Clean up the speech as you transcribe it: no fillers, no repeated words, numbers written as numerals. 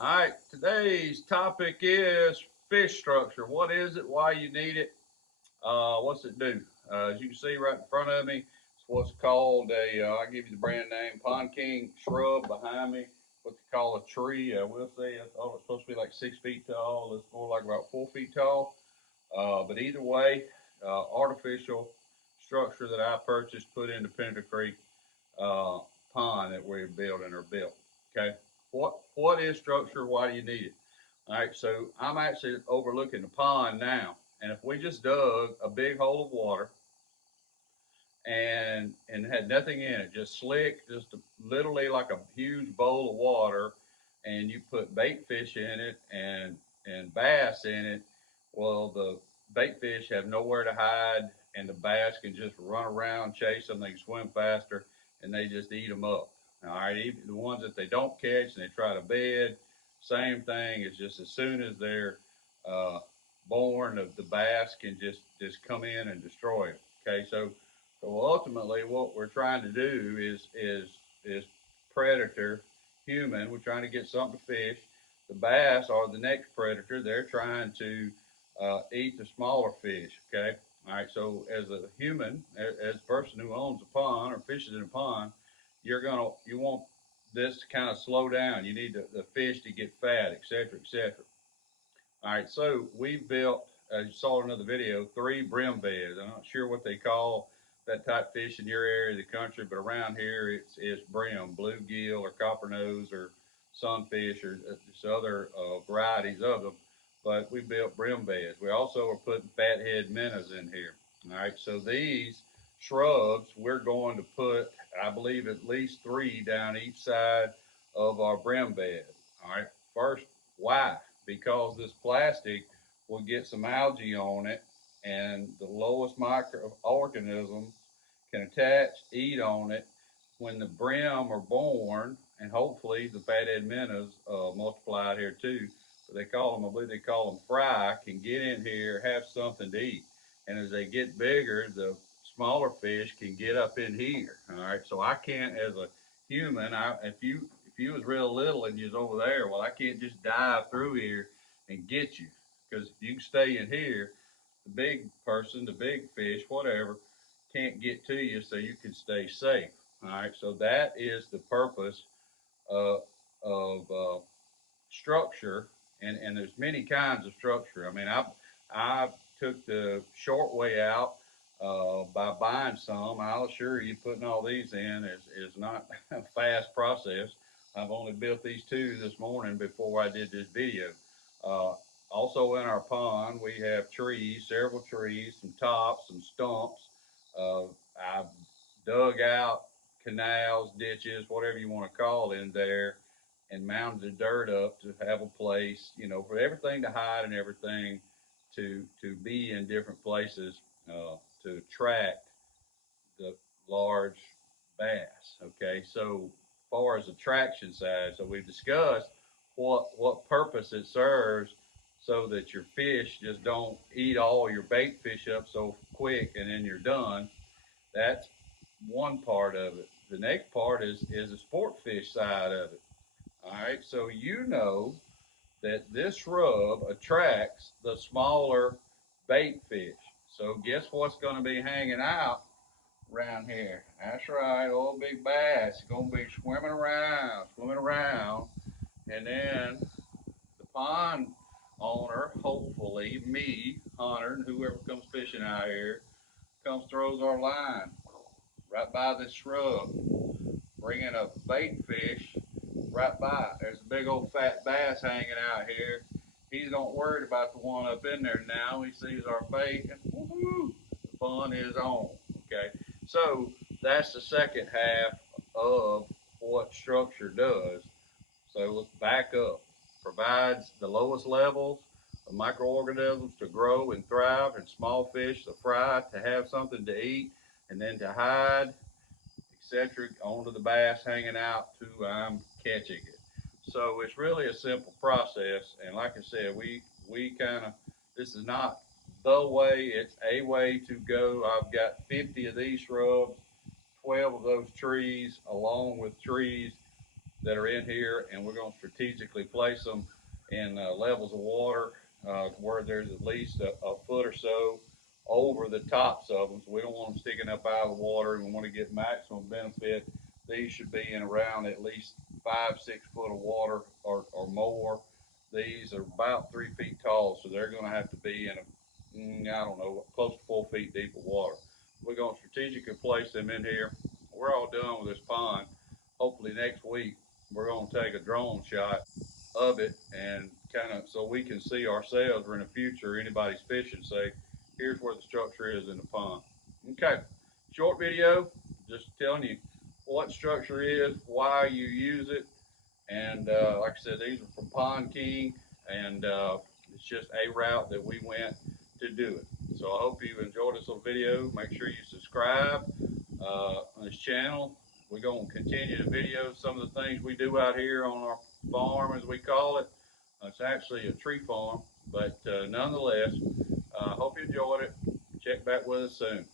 All right, today's topic is fish structure. What is it? Why you need it? What's it do? As you can see right in front of me, it's what's called I'll give you the brand name, Pond King shrub behind me. What they call a tree. I will say it's supposed to be like 6 feet tall. It's more like about 4 feet tall. But either way, artificial structure that I purchased, put into Pinnacle Creek uh, pond that we're building or built. Okay, what is structure? Why do you need it? All right, so I'm actually overlooking the pond now, and if we just dug a big hole of water and had nothing in it, just slick, literally like a huge bowl of water, and you put bait fish in it and bass in it, well, the bait fish have nowhere to hide, and the bass can just run around, chase them, they can swim faster, and they just eat them up. All right, even the ones that they don't catch and they try to bed, same thing. It's just as soon as they're uh, born, the bass can just come in and destroy it. Okay, so ultimately, what we're trying to do is predator human. We're trying to get something to fish. The bass are the next predator. They're trying to eat the smaller fish. Okay. All right. So as a human, as a person who owns a pond or fishes in a pond, you want this to kind of slow down. You need the fish to get fat, etc., etc. All right, so we built, as you saw in another video, 3 brim beds. I'm not sure what they call that type of fish in your area of the country, but around here it's brim, bluegill or copper nose or sunfish or just other varieties of them. But we built brim beds. We also are putting fathead minnows in here. All right, so these shrubs we're going to put, I believe, at least 3 down each side of our brim bed. All right, first, why? Because this plastic will get some algae on it, and the lowest microorganisms can attach, eat on it. When the brim are born, and hopefully the fathead minnows multiply out here too, but they call them, I believe they call them fry, can get in here, have something to eat. And as they get bigger, the smaller fish can get up in here. All right, so I can't, as a human, if you was real little and you was over there, well, I can't just dive through here and get you because if you can stay in here, the big person, the big fish, whatever, can't get to you, so you can stay safe. All right, so that is the purpose of structure, and there's many kinds of structure. I mean, I took the short way out by buying some. I'll assure you, putting all these in is not a fast process. I've only built these 2 this morning before I did this video. Uh, Also in our pond, we have trees, several trees, some tops, some stumps. I've dug out canals, ditches, whatever you want to call in there, and mounded the dirt up to have a place, for everything to hide and everything to be in different places to attract the large bass. Okay, so as far as attraction side, so we've discussed what purpose it serves, so that your fish just don't eat all your bait fish up so quick and then you're done. That's one part of it. The next part is the sport fish side of it. All right, so that this shrub attracts the smaller bait fish. So guess what's going to be hanging out around here? That's right, old big bass going to be swimming around, and then the pond owner, hopefully me, Hunter, and whoever comes fishing out here, comes throws our line right by this shrub, bringing a bait fish right by. There's a big old fat bass hanging out here. He's not worried about the one up in there now. He sees our bait and woohoo, the fun is on. Okay, so that's the second half of what structure does. So let's back up. Provides the lowest levels of microorganisms to grow and thrive, and small fish to fry, to have something to eat, and then to hide, eccentric onto the bass hanging out to I'm catching it. So it's really a simple process, and like I said, we kind of, this is not the way, it's a way to go. I've got 50 of these shrubs, 12 of those trees, along with trees that are in here, and we're going to strategically place them in levels of water where there's at least a foot or so over the tops of them. So we don't want them sticking up out of the water, and we want to get maximum benefit. These should be in around at least 5, 6 foot of water or more. These are about 3 feet tall, so they're going to have to be in I don't know, close to 4 feet deep of water. We're going to strategically place them in here. We're all done with this pond. Hopefully next week we're going to take a drone shot of it and kind of so we can see ourselves or in the future anybody's fishing say, here's where the structure is in the pond. Okay, short video, just telling you what structure is, why you use it, and like I said, these are from Pond King, and it's just a route that we went to do it. So I hope you enjoyed this little video. Make sure you subscribe on this channel. We're going to continue to video some of the things we do out here on our farm, as we call it. It's actually a tree farm, but nonetheless, hope you enjoyed it. Check back with us soon.